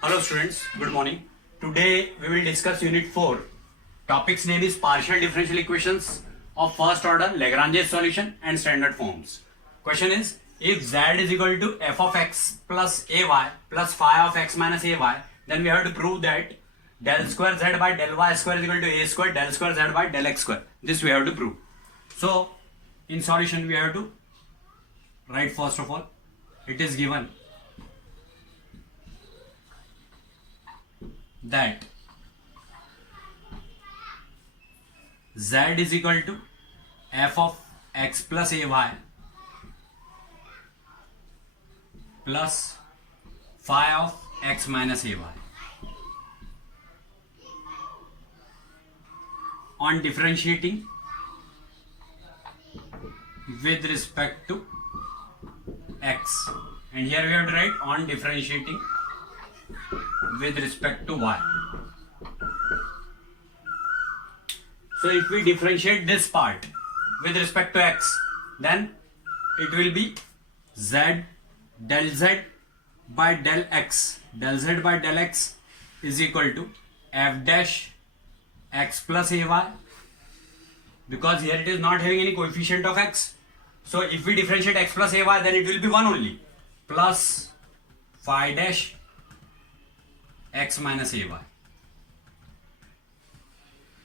Hello students, good morning. Today we will discuss unit 4. Topic's name is partial differential equations of first order, Lagrange solution and standard forms. Question is, if z is equal to f of x plus ay plus phi of x minus ay, then we have to prove that del square z by del y square is equal to a square del square z by del x square. This we have to prove. So in solution we have to write first of all, it is given that z is equal to f of x plus ay plus phi of x minus ay. On differentiating with respect to x, and here we have to write on differentiating with respect to y. So if we differentiate this part with respect to x, then it will be z del z by del x is equal to f dash x plus ay, because here it is not having any coefficient of x. So if we differentiate x plus ay, then it will be 1 only, plus phi dash x minus ay.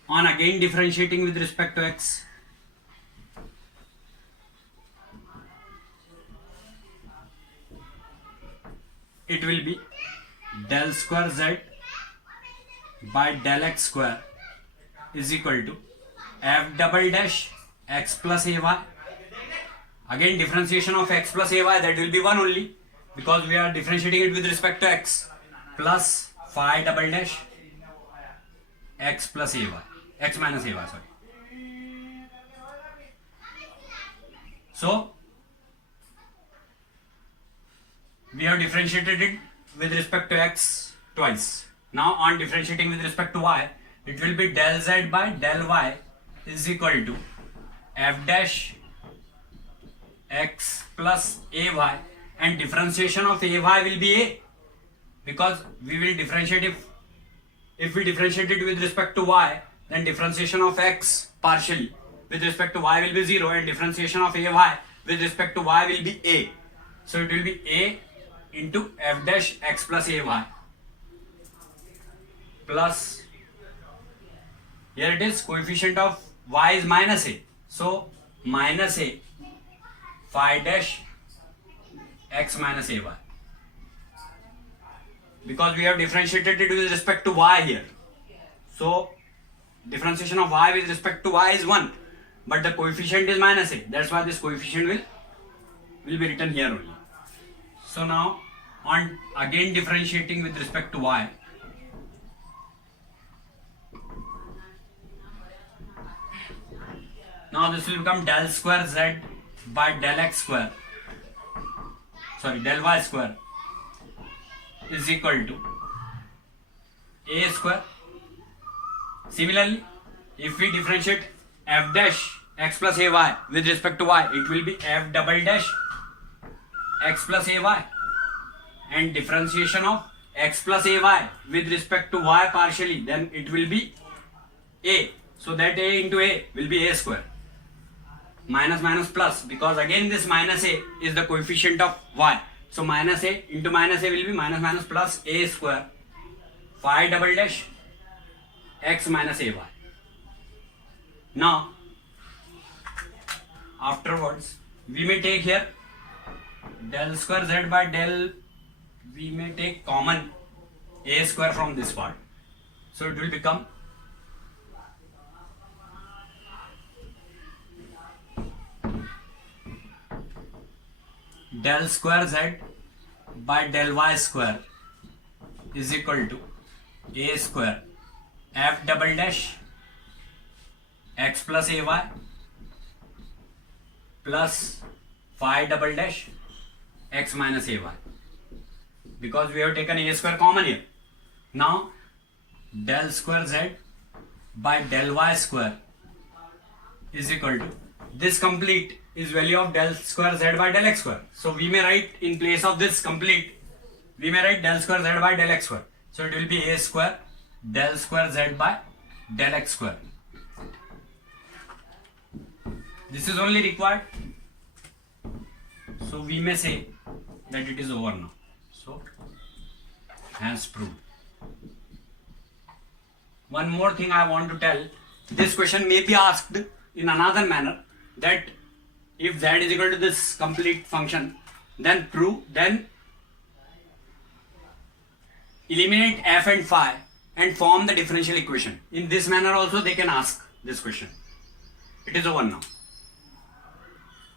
On again differentiating with respect to x, it will be del square z by del x square is equal to f double dash x plus ay. Again differentiation of x plus ay, that will be 1 only, because we are differentiating it with respect to x, plus phi double dash x plus ay, x minus ay, sorry. So we have differentiated it with respect to x twice. Now on differentiating with respect to y, it will be del z by del y is equal to f dash x plus ay, and differentiation of ay will be a, because we will differentiate if we differentiate it with respect to y, then differentiation of x partially with respect to y will be 0, and differentiation of ay with respect to y will be a. So it will be a into f dash x plus ay plus, here it is coefficient of y is minus a, so minus a phi dash x minus ay, because we have differentiated it with respect to y here. So differentiation of y with respect to y is 1, but the coefficient is minus a, that's why this coefficient will be written here only. So now on again differentiating with respect to y, now this will become del square z by del x square, sorry, del y square is equal to a square. Similarly, if we differentiate f dash x plus ay with respect to y, it will be f double dash x plus ay, and differentiation of x plus ay with respect to y partially, then it will be a, so that a into a will be a square, minus minus plus, because again this minus a is the coefficient of y, so minus a into minus a will be minus minus plus a square phi double dash x minus ay. Now afterwards we may take here del square z by del, we may take common a square from this part, so it will become del square z by del y square is equal to a square f double dash x plus ay plus phi double dash x minus ay, because we have taken a square common here. Now del square z by del y square is equal to, this complete is value of del square z by del x square. So we may write in place of this complete we may write del square z by del x square. So it will be a square del square z by del x square. This is only required. So we may say that it is over now. So hence proved. One more thing I want to tell. This question may be asked in another manner, that if z is equal to this complete function, then eliminate f and phi and form the differential equation. In this manner also they can ask this question. It is over now.